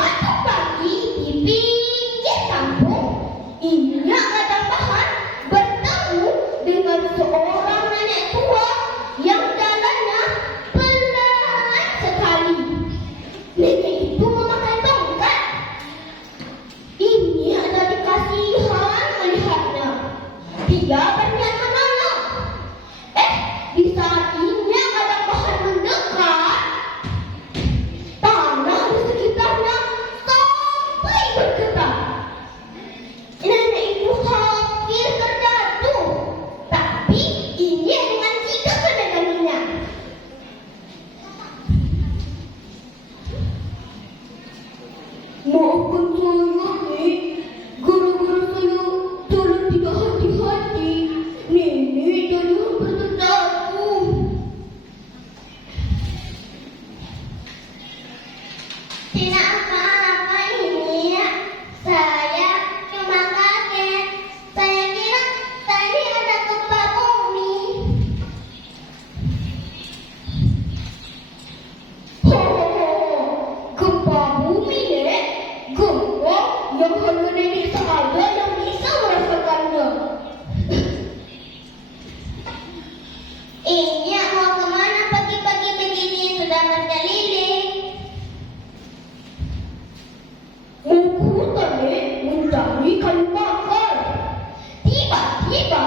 Suatu pagi di pinggir kampung, Inyak Kadang Bahan bertemu dengan seorang nenek tua yang jalannya pelan sekali. Nenek itu memakai tongkat. Inyak jadi kasihan melihatnya. Dia berniat menolong. Di saat Inyak Kadang Bahan mendekat, tanah di sekitarnya sampai bergetar. Nenek itu hampir terjatuh, tapi Inyak dengan sigap mendatanginya. Maafkan saya, Nek. Gara-gara saya jalan tidak hati-hati, Nenek jadi hampir terjatuh. Tidak apa-apa ini, saya cuma kaget. Saya kira tadi ada gempa bumi. Gempa bumi, Nek? Gempa yang hanya Nenek saja yang bisa merasakannya. Inyak mau kemana pagi-pagi begini sudah berkeliling? Mau ke hutan, Nek, mencari kayu bakar. Tiba-tiba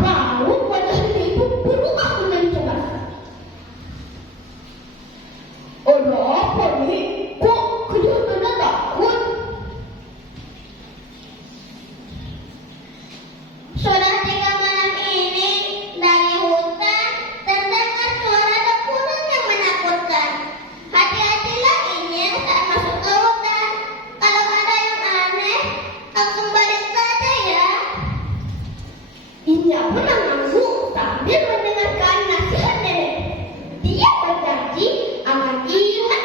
raut wajah Nenek itu berubah menjadi cerah. Ada apa, Nek? Kok kelihatannya takut? Sudah 3 malam ini dari hutan terdengar suara dekuran yang menakutkan. Hati-hatilah Inyak saat masuk ke hutan. Kalau ada yang aneh, langsung balik saja ya. Inyak mengangguk sambil mendengarkan nasihat Nenek. Dia berjanji akan ingat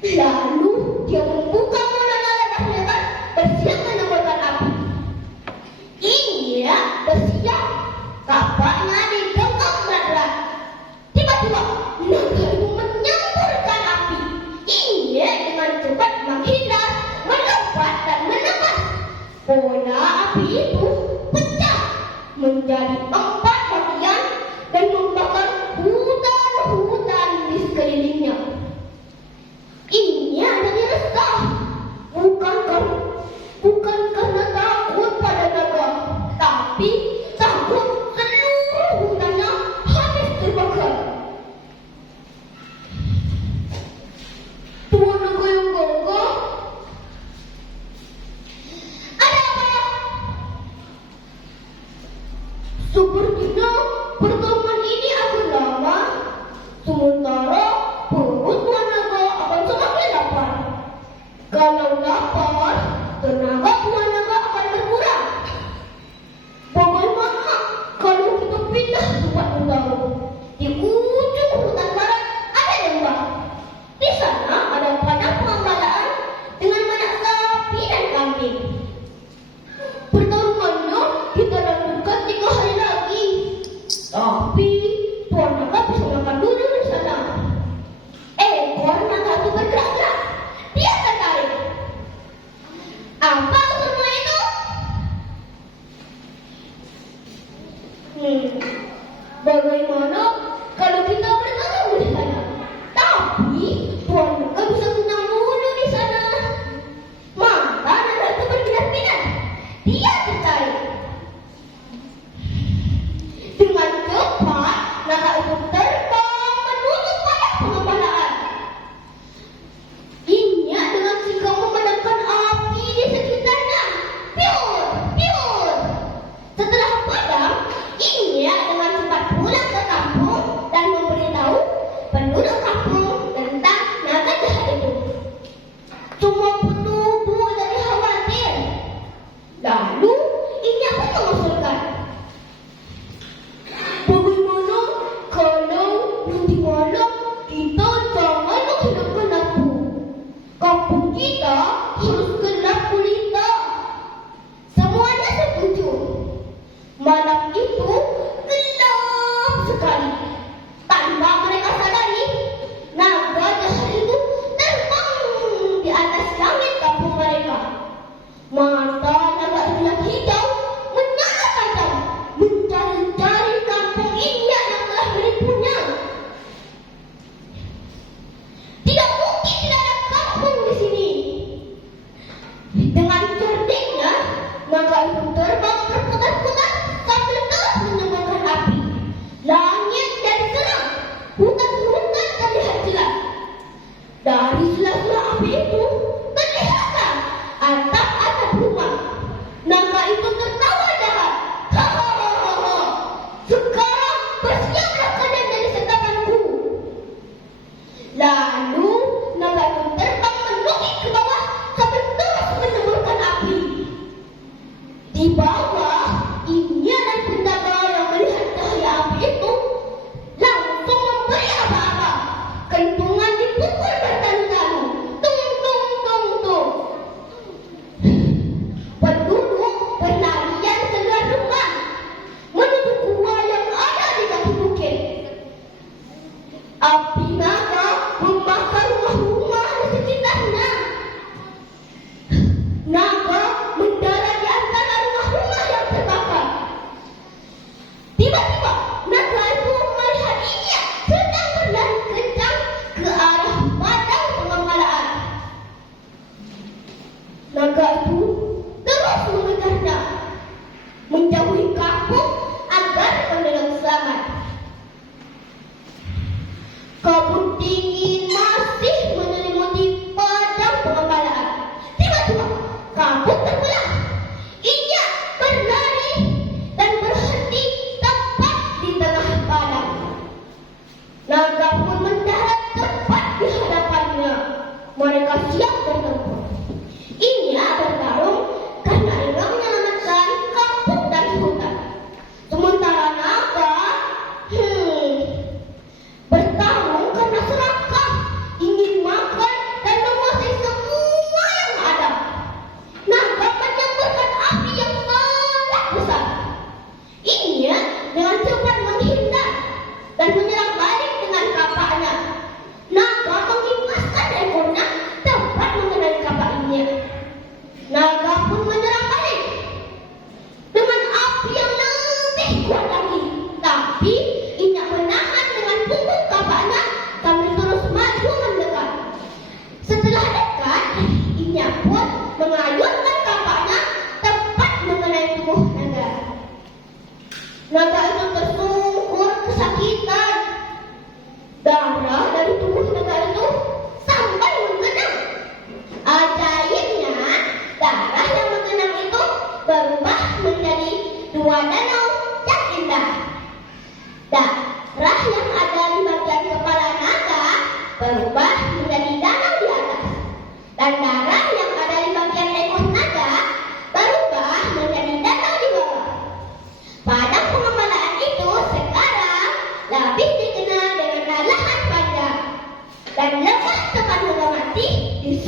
Lalu dia membuka mulut lebar-lebar, bersiap menemukan api. Ia bersiap, kapaknya digenggam berat-berat. Tiba-tiba naga itu menyamburkan api. Ia dengan cepat menghindar, melompat dan menebas. Bola api itu pecah menjadi 4 bagian dan membakar hutan-hutan di sekelilingnya. Ini jadi resah, bukan karena takut pada naga, tapi takut seluruh hutannya habis terbakar. Tuan naga yang gagah, ada apa? Seperti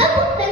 Disambut dengan